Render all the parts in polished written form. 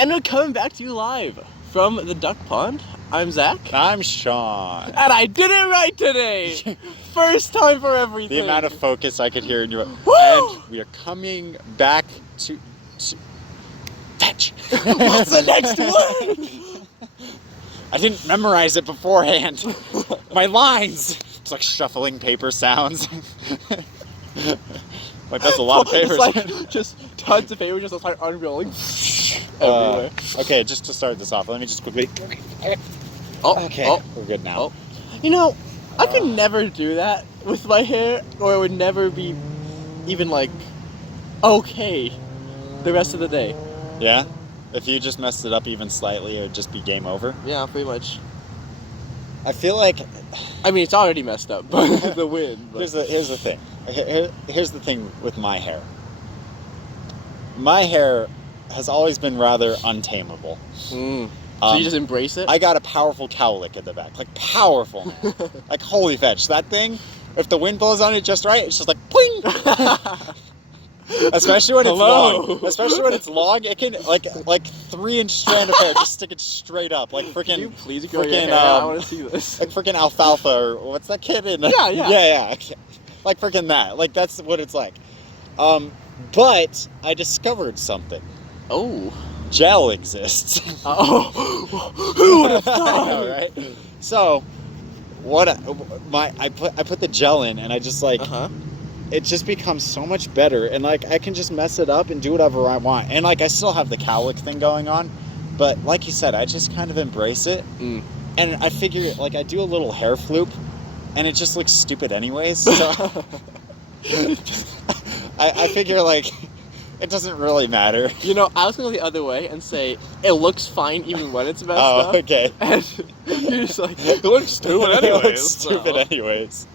And we're coming back to you live from the duck pond. I'm Zach. I'm Sean. And I did it right today! First time for everything. The amount of focus I could hear in your... Woo! And we are coming back to fetch. What's the next word? I didn't memorize it beforehand. My lines. It's like shuffling paper sounds. Like that's a lot of papers. It's like just tons of paper just start unrolling everywhere. Okay, just to start this off, let me just quickly... Okay, we're good now. Oh. You know, I could never do that with my hair, or it would never be even like okay the rest of the day. Yeah? If you just messed it up even slightly, it would just be game over? Yeah, pretty much. I feel like... I mean, it's already messed up, but the win. But. Here's the thing. Here's the thing with my hair. My hair has always been rather untamable. So you just embrace it? I got a powerful cowlick at the back. Like, powerful, man. Like, holy fetch. That thing, if the wind blows on it just right, it's just like, poing! Especially when it's long. Especially when it's long, it can, like 3-inch strand of hair, just stick it straight up. Like, freaking... Can you please grow your hair? I want to see this. Like, freaking alfalfa, or what's that kid in? Yeah. Like, freaking that. Like, that's what it's like. But I discovered something. Oh. Gel exists. Oh. Who would have thought? I know, right? So, I put the gel in, and I just, like... It just becomes so much better, and like I can just mess it up and do whatever I want, and like I still have the cowlick thing going on, but like you said, I just kind of embrace it, and I figure like I do a little hair floop, and it just looks stupid anyways. So I figure like it doesn't really matter. You know, I was gonna go the other way and say it looks fine even when it's messed up. Oh, okay. And you're just like, it looks stupid anyways. It looks stupid anyways.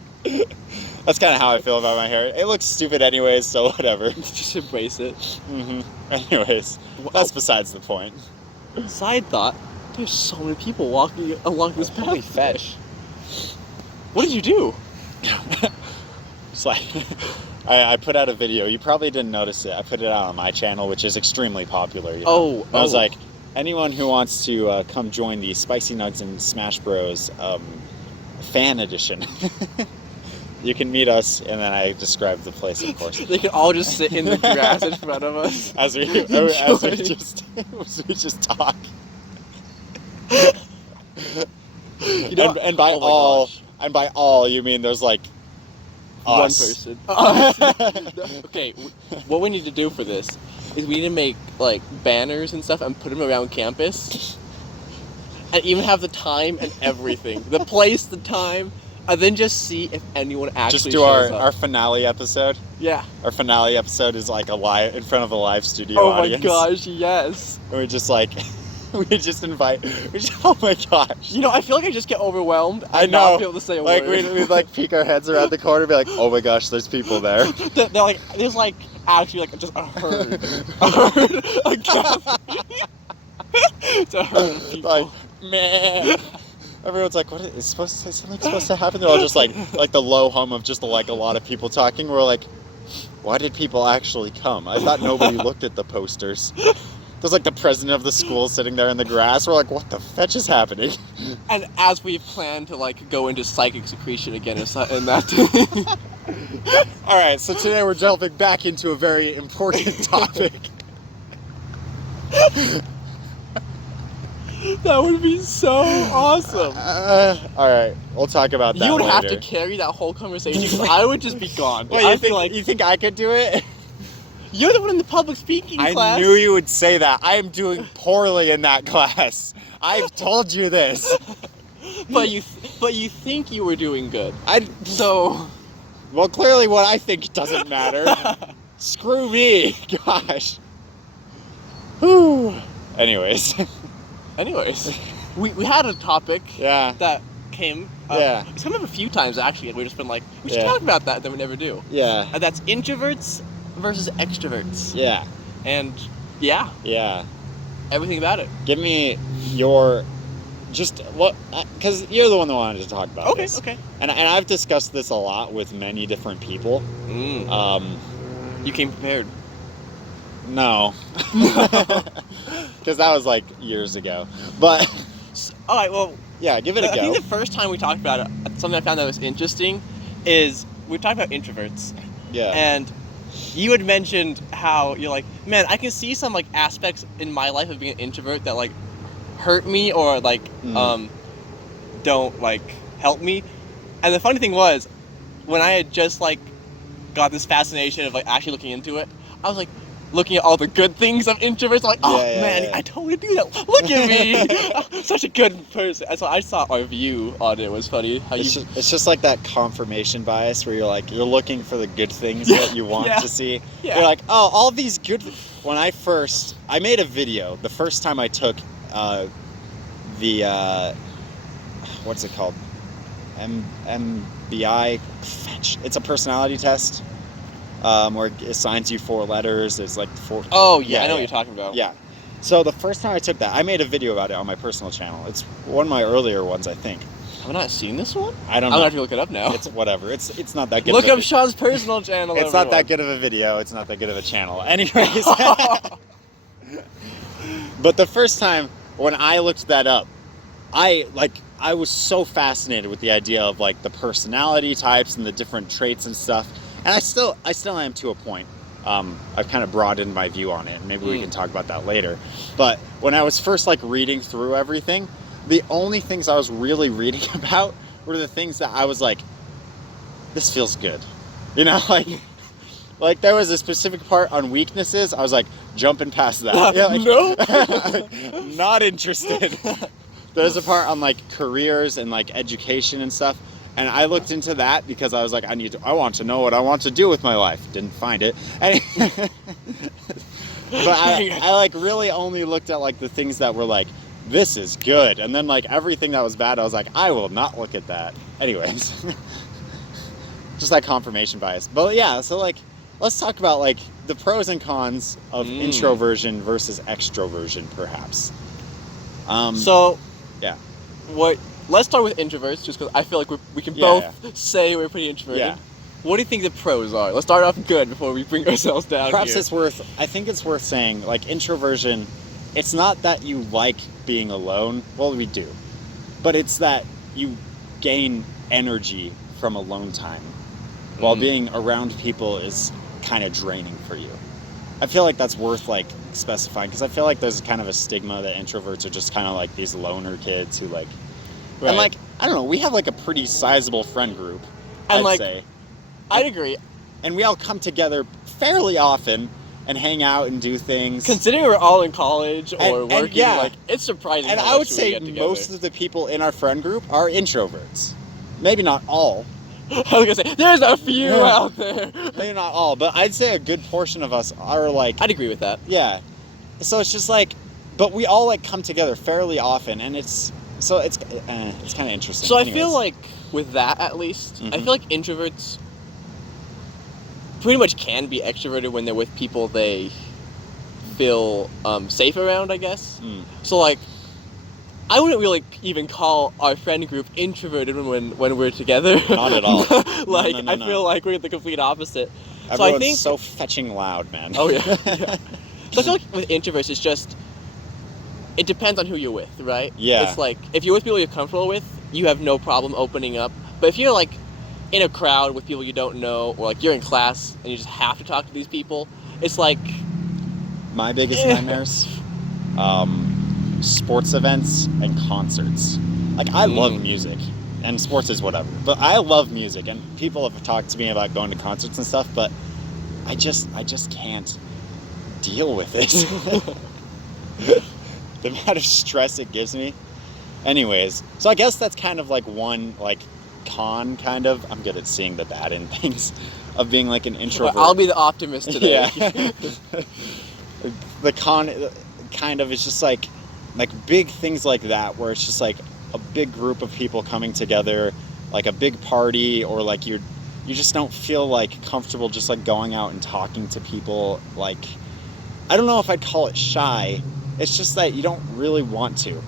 That's kind of how I feel about my hair. It looks stupid anyways, so whatever. Just embrace it. Anyways, that's besides the point. Side thought, there's so many people walking along this path. Holy fetch. What did you do? It's like, I put out a video. You probably didn't notice it. I put it out on my channel, which is extremely popular. You know? I was like, anyone who wants to come join the Spicy Nuggs and Smash Bros fan edition. You can meet us, and then I describe the place, of course. They can all just sit in the grass in front of us as we just talk. You know, and by all, you mean there's like us. One person. Okay, what we need to do for this is we need to make like banners and stuff and put them around campus, and even have the time and everything, the place, the time. And then just see if anyone actually just do shows our finale episode. Yeah. Our finale episode is like in front of a live studio audience. Oh my gosh, yes. And we just like, oh my gosh. You know, I feel like I just get overwhelmed. I know. Not be able to say a word. We'd like peek our heads around the corner and be like, oh my gosh, there's people there. They're like, there's like actually like just a herd. A gathering. It's a herd of people. Like, man. Everyone's like, what is something supposed to happen? They're all just like the low hum of just like a lot of people talking. We're like, why did people actually come? I thought nobody looked at the posters. There's like the president of the school sitting there in the grass. We're like, what the fetch is happening? And as we plan to like go into psychic secretion again in that. All right, so today we're delving back into a very important topic. That would be so awesome. All right, we'll talk about that. You would later. have to carry that whole conversation because I would just be gone. Wait, you think I could do it? You're the one in the public speaking class. I knew you would say that. I am doing poorly in that class. I've told you this. But you think you were doing good. Well, clearly what I think doesn't matter. Screw me. Gosh. Whew. Anyways, we had a topic that came up. It's come up a few times actually, and we've just been like, we should talk about that, and then we never do. Yeah. And that's introverts versus extroverts. Yeah. And everything about it. Give me your because you're the one that wanted to talk about this. Okay. And I've discussed this a lot with many different people. You came prepared. No. Because that was like years ago. But All right, well, yeah, give it a go. I think the first time we talked about it, something I found that was interesting is we talked about introverts. Yeah. And you had mentioned how you're like, man, I can see some like aspects in my life of being an introvert that like hurt me or like don't like help me. And the funny thing was, when I had just like got this fascination of like actually looking into it, I was like looking at all the good things of introverts. I'm like, I totally do that. Look at me, such a good person. So I thought our view on it was funny. It's just like that confirmation bias where you're looking for the good things that you want to see. Yeah. You're like, oh, all these good. When I made a video the first time I took what's it called? MBI fetch. It's a personality test where it assigns you 4 letters. There's like 4. Oh yeah, I know what you're talking about. Yeah. So the first time I took that, I made a video about it on my personal channel. It's one of my earlier ones, I think. Have I not seen this one? I don't know. I'm gonna have to look it up now. It's whatever. It's not that good. Look up Sean's personal channel. It's not that good of a video. It's not that good of a channel. Anyways. But the first time when I looked that up, I was so fascinated with the idea of like the personality types and the different traits and stuff. And I still am to a point. I've kind of broadened my view on it, and maybe we can talk about that later. But when I was first like reading through everything, the only things I was really reading about were the things that I was like, this feels good. You know, like there was a specific part on weaknesses. I was like jumping past that. Yeah, like, no, not interested. There's a part on like careers and like education and stuff. And I looked into that because I was like, I want to know what I want to do with my life. Didn't find it. But I like really only looked at like the things that were like, this is good. And then like everything that was bad, I was like, I will not look at that. Anyways, just like confirmation bias. But yeah, so like, let's talk about like the pros and cons of introversion versus extroversion, perhaps. Yeah. Let's start with introverts, just because I feel like we can both say we're pretty introverted. Yeah. What do you think the pros are? Let's start off good before we bring ourselves down. Perhaps here. I think it's worth saying, like, introversion, it's not that you like being alone. Well, we do. But it's that you gain energy from alone time, while being around people is kind of draining for you. I feel like that's worth, like, specifying, because I feel like there's kind of a stigma that introverts are just kind of like these loner kids who, like... Right. And, like, I don't know, we have, like, a pretty sizable friend group, I'd say. I'd agree. And we all come together fairly often and hang out and do things. Considering we're all in college or working, like, it's surprising and how I would much we say get together. Most of the people in our friend group are introverts. Maybe not all. I was going to say, there's a few out there. Maybe not all, but I'd say a good portion of us are, like... I'd agree with that. Yeah. So it's just, like... But we all, like, come together fairly often, and it's... So it's kind of interesting. So I feel like, with that at least, I feel like introverts pretty much can be extroverted when they're with people they feel safe around, I guess. So, like, I wouldn't really even call our friend group introverted when we're together. Not at all. Like, no. I feel like we're the complete opposite. Everyone's so I think so fetching loud, man. Oh, yeah. So I feel like with introverts, it's just... It depends on who you're with, right? Yeah. It's like, if you're with people you're comfortable with, you have no problem opening up. But if you're, like, in a crowd with people you don't know, or, like, you're in class and you just have to talk to these people, it's like... My biggest nightmares? Sports events and concerts. Like, I love music, and sports is whatever. But I love music, and people have talked to me about going to concerts and stuff, but I just can't deal with it. The amount of stress it gives me. Anyways, so I guess that's kind of like one, like, con, kind of. I'm good at seeing the bad in things of being like an introvert. Well, I'll be the optimist today. Yeah. The con kind of is just like big things like that, where it's just like a big group of people coming together, like a big party, or like you just don't feel like comfortable just like going out and talking to people. Like, I don't know if I'd call it shy. It's just that you don't really want to.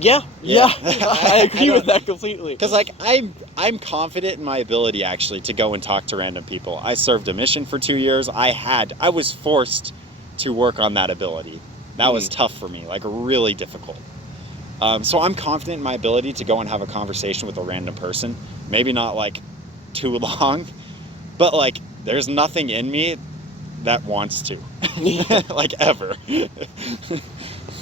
Yeah. I agree with that completely. Because like I'm confident in my ability actually to go and talk to random people. I served a mission for 2 years. I was forced to work on that ability. That was tough for me, like really difficult. So I'm confident in my ability to go and have a conversation with a random person. Maybe not like too long, but like there's nothing in me that wants to, like ever.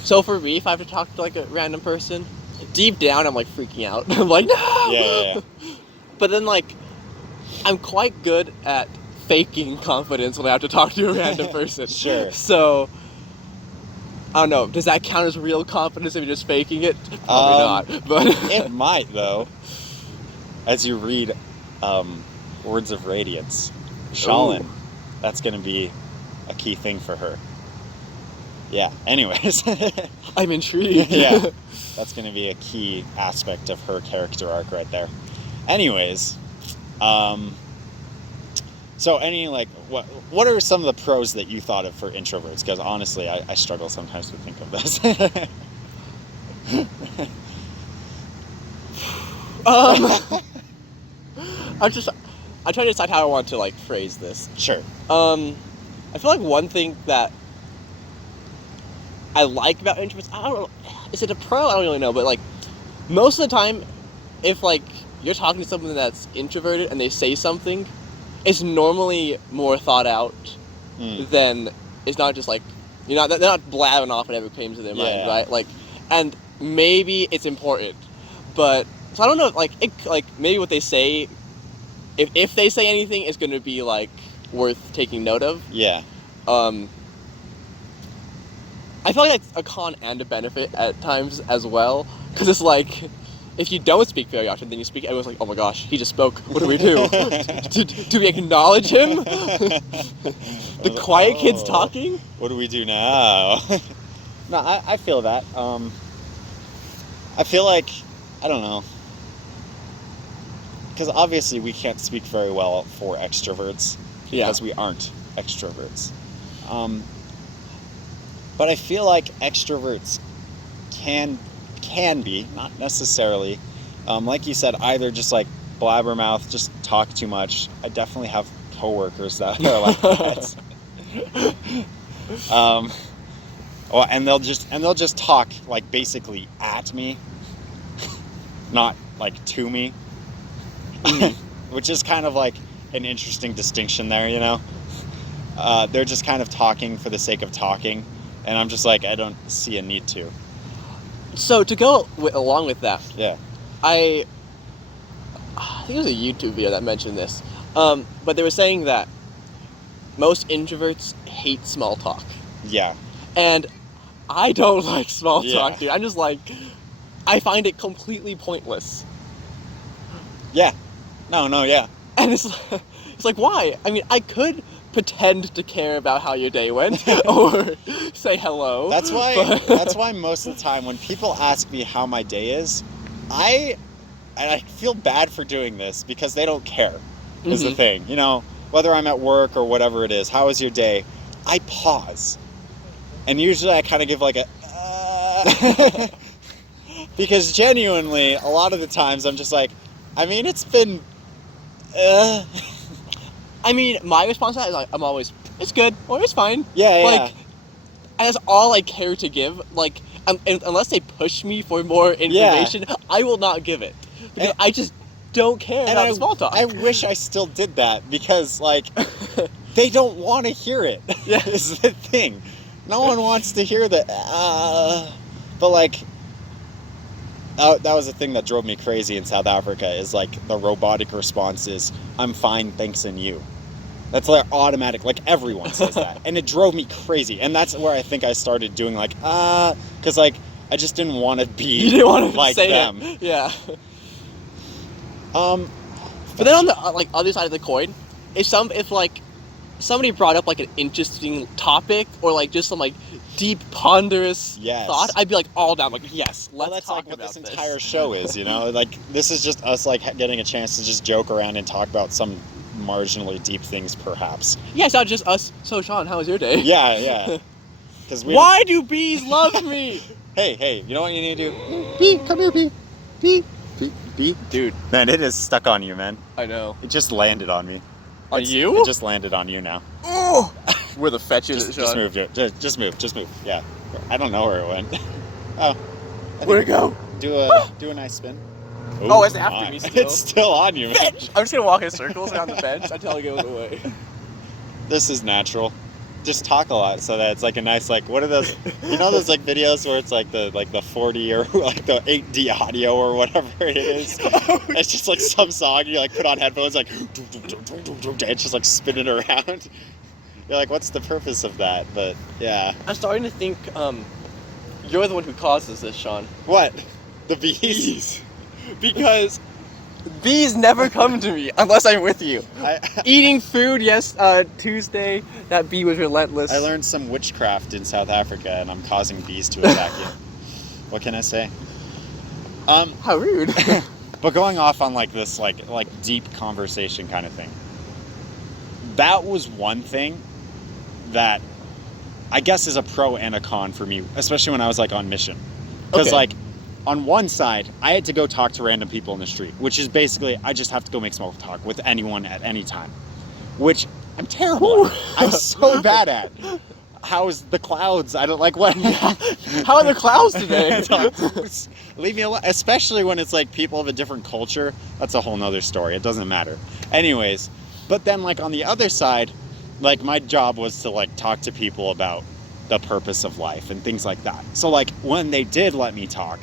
So for me, if I have to talk to like a random person, deep down I'm like freaking out. I'm like, no! Yeah. But then like, I'm quite good at faking confidence when I have to talk to a random person. Sure. So, I don't know, does that count as real confidence if you're just faking it? Probably not, but... It might, though. As you read Words of Radiance, Shalin, that's going to be a key thing for her. Yeah, anyways. I'm intrigued. Yeah, that's going to be a key aspect of her character arc right there. Anyways, so any, like, what are some of the pros that you thought of for introverts? Because honestly, I struggle sometimes to think of this. I'm trying to decide how I want to, like, phrase this. Sure. I feel like one thing that I like about introverts, I don't know, is it a pro? I don't really know, but, like, most of the time, if, like, you're talking to someone that's introverted and they say something, it's normally more thought out than, it's not just, like, they're not blabbing off whatever came to their mind, right? Like, and maybe it's important, but, so I don't know, like, maybe what they say, if they say anything, it's going to be, like, worth taking note of. Yeah. I feel like that's a con and a benefit at times as well, because it's like, if you don't speak very often, then you speak, everyone's like, oh my gosh, he just spoke, what do we do? do we acknowledge him? The quiet kid's talking? What do we do now? No, I feel that. I feel like, I don't know, because obviously we can't speak very well for extroverts, because we aren't extroverts. But I feel like extroverts can be, not necessarily, like you said, either just like blabbermouth, just talk too much. I definitely have coworkers that are like that. And they'll just talk like basically at me, not like to me, which is kind of like an interesting distinction there, you know. They're just kind of talking for the sake of talking, and I'm just like, I don't see a need to. So to go along with that, I think it was a YouTube video that mentioned this, but they were saying that most introverts hate small talk. Yeah. And I don't like small talk, dude. I'm just like, I find it completely pointless. Yeah. No, yeah. And it's like, why? I mean, I could pretend to care about how your day went or say hello. That's why most of the time when people ask me how my day is, I feel bad for doing this because they don't care is the thing. You know, whether I'm at work or whatever it is, how was your day? I pause. And usually I kind of give like a because genuinely a lot of the times I'm just like, I mean, it's been I mean, my response to that is like, I'm always, it's good, or it's fine. Yeah. Like, and that's all I care to give. Like, unless they push me for more information, I will not give it. Because I just don't care about small talk. I wish I still did that, because, like, they don't want to hear it. Yeah. Is the thing. No one wants to hear that. But, like, that was the thing that drove me crazy in South Africa, is, like, the robotic response is, I'm fine, thanks, and you. That's like automatic, like everyone says that. And it drove me crazy. And that's where I think I started doing like, because like, I just didn't want to be you didn't want to like say them. It. Yeah. But then on the like other side of the coin, if like somebody brought up like an interesting topic or like just some like deep ponderous thought, I'd be like all down, like let's talk like about what this this. entire show is, you know, like this is just us like getting a chance to just joke around and talk about some marginally deep things, perhaps. Yeah, it's not just us. So Sean, how was your day? Yeah. Why do bees love me? Hey, you know what you need to do? Bee, come here, bee. Bee. Dude. Man, it is stuck on you, man. I know. It just landed on me. On you? It just landed on you now. Oh! Where the fetch is, Just move, dude. Just move. Yeah. I don't know where it went. Oh. Where'd it go? Do a nice spin. Oh, it's after me still. It's still on you, man. I'm just gonna walk in circles around the bench until it goes away. This is natural. Just talk a lot so that it's like a nice, like, what are those, you know those like videos where it's like the 40 or like the 8D audio or whatever it is? It's just like some song you like put on headphones like it's just like spinning around. You're like, what's the purpose of that? But yeah. I'm starting to think you're the one who causes this, Sean. What? The bees? Because bees never come to me unless I'm with you. Eating food, yes, Tuesday, that bee was relentless. I learned some witchcraft in South Africa and I'm causing bees to attack you. What can I say? How rude. But going off on like this like deep conversation kind of thing. That was one thing that I guess is a pro and a con for me, especially when I was like on mission. Because like on one side, I had to go talk to random people in the street, which is basically I just have to go make small talk with anyone at any time, which I'm terrible at. I'm so bad at. How's the clouds? I don't like what. How are the clouds today? Leave me alone. Especially when it's like people of a different culture. That's a whole nother story. It doesn't matter. Anyways, but then like on the other side, like my job was to like talk to people about the purpose of life and things like that. So like when they did let me talk,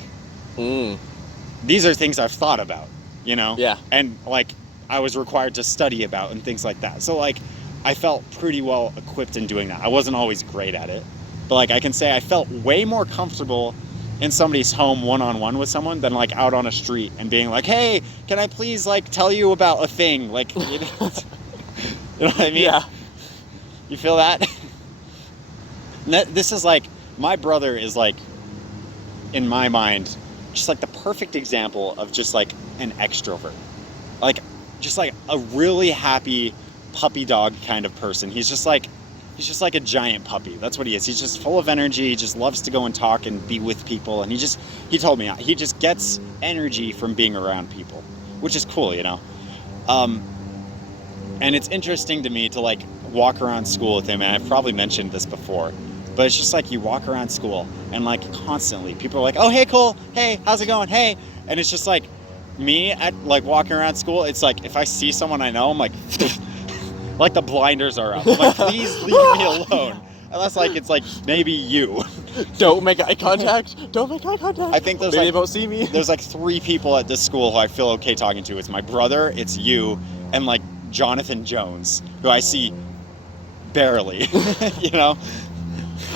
these are things I've thought about, you know? Yeah. And like I was required to study about and things like that. So like I felt pretty well equipped in doing that. I wasn't always great at it, but like I can say I felt way more comfortable in somebody's home one-on-one with someone than like out on a street and being like, hey, can I please like tell you about a thing? Like, you know what I mean? Yeah. You feel that? This is like, my brother is like, in my mind, just like the perfect example of just like an extrovert. Like, just like a really happy puppy dog kind of person. He's just like a giant puppy. That's what he is. He's just full of energy. He just loves to go and talk and be with people. And he told me, he just gets energy from being around people, which is cool, you know? And it's interesting to me to like walk around school with him. And I've probably mentioned this before, but it's just like you walk around school and like constantly people are like, oh, hey, Cole. Hey, how's it going? Hey. And it's just like me at like walking around school. It's like, if I see someone I know, I'm like, like the blinders are up. I'm like, please leave me alone. Unless like, it's like maybe you. Don't make eye contact. Don't make eye contact. I think there's Maybe like, they won't see me. There's like 3 people at this school who I feel okay talking to. It's my brother, it's you, and like Jonathan Jones, who I see barely, you know?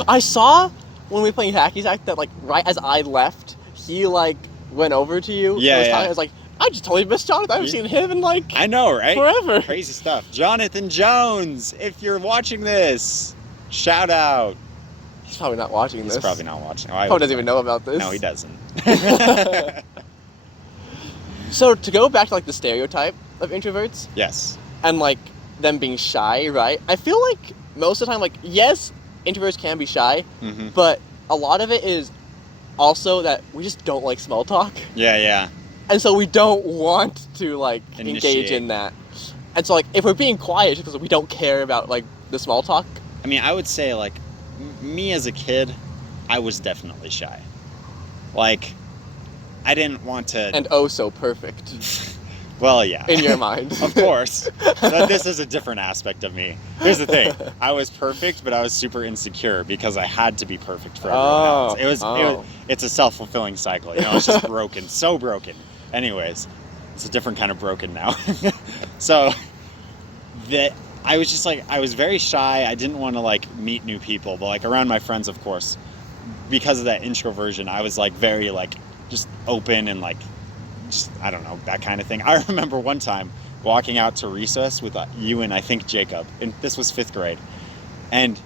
I saw when we were playing Hacky Sack that like right as I left, he like went over to you. Yeah, yeah. I was like, I just totally missed Jonathan. I haven't seen him in like I know, right? forever. Crazy stuff. Jonathan Jones, if you're watching this, shout out. He's probably not watching this. He's probably not watching. Probably doesn't even know about this. No, he doesn't. So to go back to like the stereotype of introverts. Yes. And like them being shy, right? I feel like most of the time, like, yes, introverts can be shy, but a lot of it is also that we just don't like small talk. Yeah, yeah. And so we don't want to like Initiate. engage in that. And so like if we're being quiet it's because we don't care about like the small talk. I mean, I would say like me as a kid, I was definitely shy. Like, I didn't want to. And oh so perfect. Well, yeah. In your mind. Of course. But this is a different aspect of me. Here's the thing. I was perfect, but I was super insecure because I had to be perfect for everyone else. It's a self-fulfilling cycle. You know, it's just broken. So broken. Anyways, it's a different kind of broken now. So, I was just like, I was very shy. I didn't want to like meet new people, but like around my friends, of course, because of that introversion, I was like very like just open and like, just, I don't know, that kind of thing. I remember one time walking out to recess with you and I think Jacob, and this was 5th grade, and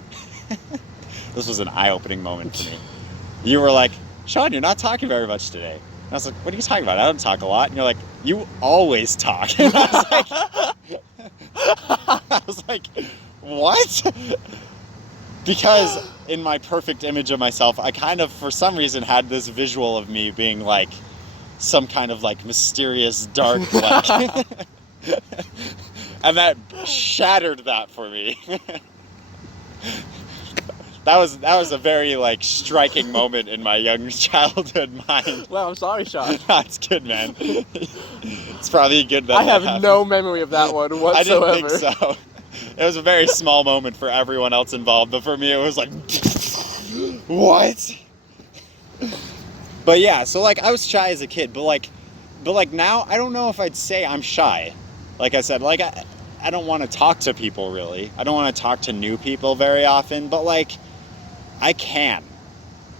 this was an eye-opening moment for me. You were like, Sean, you're not talking very much today. And I was like, what are you talking about? I don't talk a lot. And you're like, you always talk. And I was like, what? because in my perfect image of myself, I kind of, for some reason, had this visual of me being like some kind of like mysterious dark like, and that shattered that for me. That was a very like striking moment in my young childhood mind. Well, I'm sorry, Sean. That's good, man. It's probably good that I have happened. no memory of that one whatsoever. I didn't think so. It was a very small moment for everyone else involved, but for me it was like, what? But yeah, so like I was shy as a kid, but like now I don't know if I'd say I'm shy. Like I said, like I don't want to talk to people really. I don't want to talk to new people very often, but like I can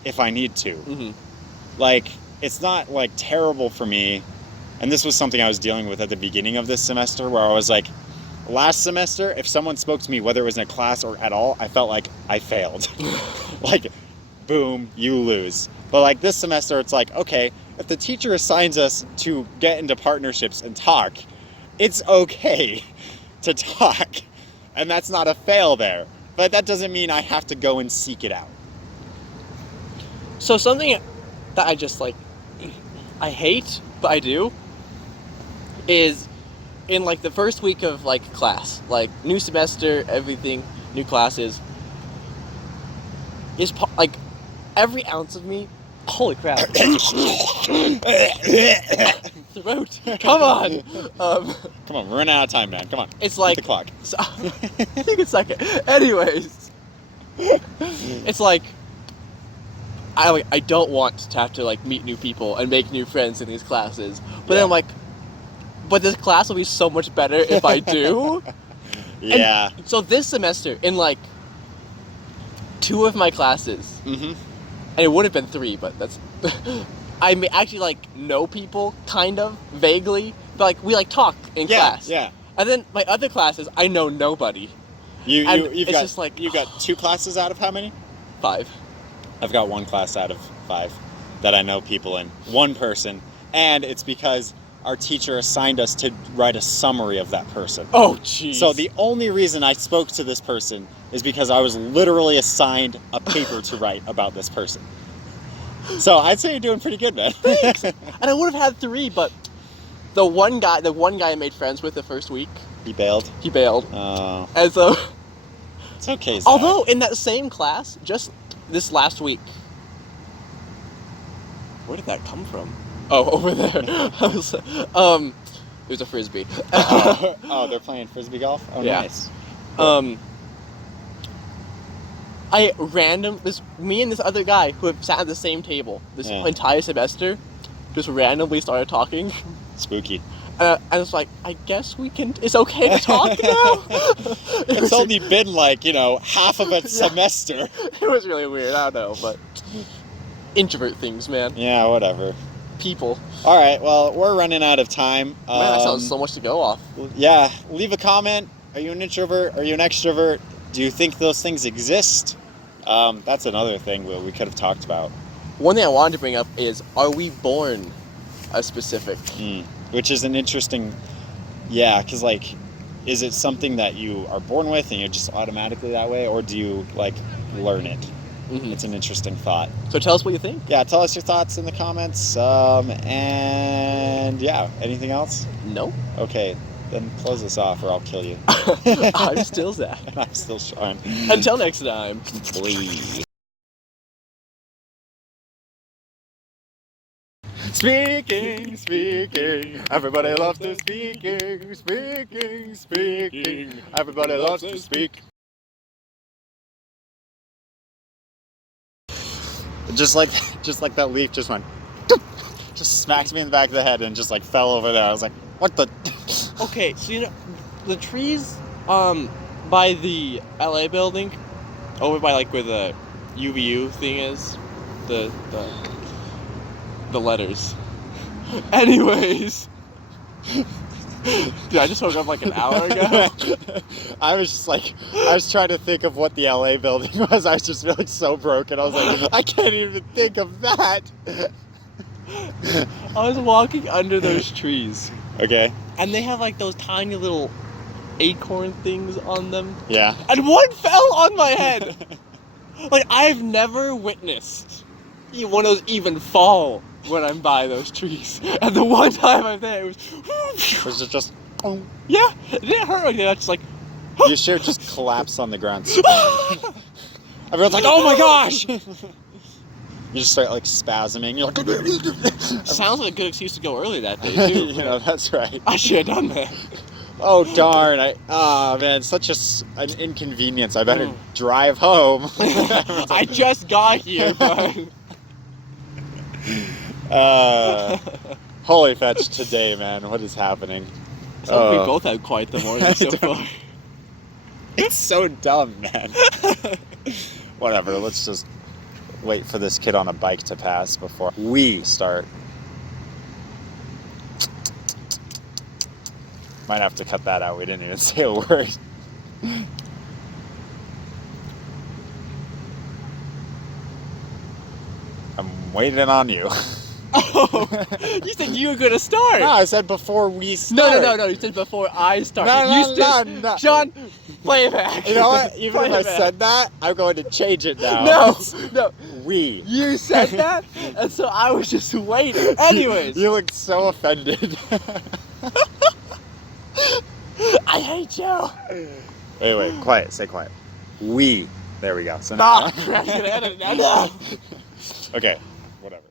if I need to. Mm-hmm. Like it's not like terrible for me. And this was something I was dealing with at the beginning of this semester where I was like, last semester, if someone spoke to me, whether it was in a class or at all, I felt like I failed. Like, boom, you lose. But like this semester, it's like, okay, if the teacher assigns us to get into partnerships and talk, it's okay to talk. And that's not a fail there. But that doesn't mean I have to go and seek it out. So something that I just like, I hate, but I do, is in like the first week of like class, like new semester, everything, new classes, is like every ounce of me, holy crap. Throat, come on. Come on, we're running out of time, man. Come on. It's like the clock. So, you can suck it. Anyways, it's like I don't want to have to like meet new people and make new friends in these classes, but then I'm like, but this class will be so much better if I do. Yeah. And so this semester, in like 2 of my classes, and it would have been 3, but that's I may actually like know people kind of vaguely, but like we like talk in class. Yeah. And then my other classes, I know nobody. You've got just like you've got 2 classes out of how many? 5. I've got 1 class out of 5 that I know people in. 1 person, and it's because our teacher assigned us to write a summary of that person. Oh, jeez. So the only reason I spoke to this person is because I was literally assigned a paper to write about this person. So I'd say you're doing pretty good, man. Thanks. And I would have had 3, but the one guy I made friends with the first week, He bailed? he bailed. Oh. And so, It's okay, Zach. although in that same class, just this last week, where did that come from? Oh, over there. I was, there's a frisbee. Oh, they're playing frisbee golf? Oh, Yeah. nice. Me and this other guy who have sat at the same table this Yeah. entire semester, just randomly started talking. Spooky. And it's like, I guess it's okay to talk now? It's only been like, half of a semester. It was really weird, I don't know, but introvert things, man. Yeah, whatever. People. All right, well, we're running out of time. Man, that sounds so much to go off. Yeah, leave a comment. Are you an introvert? Are you an extrovert? Do you think those things exist? That's another thing we could have talked about. One thing I wanted to bring up is, are we born a specific? Which is an interesting, because like, is it something that you are born with and you're just automatically that way, or do you like learn it? It's an interesting thought. So tell us what you think. Yeah, tell us your thoughts in the comments. And yeah, anything else? No. Okay, then close this off or I'll kill you. I'm still Zach. And I'm still Sean. Until next time. Please. Speaking, everybody loves to speaking. Everybody loves to speak. Just like that leaf just went, just smacked me in the back of the head and just like fell over there. I was like, what the? Okay, so the trees by the LA building, over by like where the UVU thing is, the letters. Anyways. Dude, I just woke up like an hour ago. I was trying to think of what the LA building was. I was just feeling so broken. I was like, I can't even think of that. I was walking under those trees. Okay. And they have like those tiny little acorn things on them. Yeah. And one fell on my head. Like, I've never witnessed one of those even fall when I'm by those trees. And the one time I'm there, it was... Was it just... Yeah, it didn't hurt or anything. I was just like... You should just collapse on the ground. Everyone's like, oh my gosh! You just start like spasming. You're like... Sounds like a good excuse to go early that day, too. You know, that's right. I should have done that. Oh, darn. Man, such an inconvenience. I better drive home. I just got here, but... Holy fetch today, man. What is happening? So we both had quite the morning so far. It's so dumb, man. Whatever, let's just wait for this kid on a bike to pass before we start. Might have to cut that out. We didn't even say a word. I'm waiting on you. Oh, you said you were gonna start. No, I said before we start. No. You said before I start. No. John, play it back. You know what? Even if I said that, I'm going to change it now. No. We. You said that, and so I was just waiting. Anyways. You look so offended. I hate you. Wait. Quiet. Say quiet. We. There we go. So now. I'm gonna edit that. Okay. Whatever.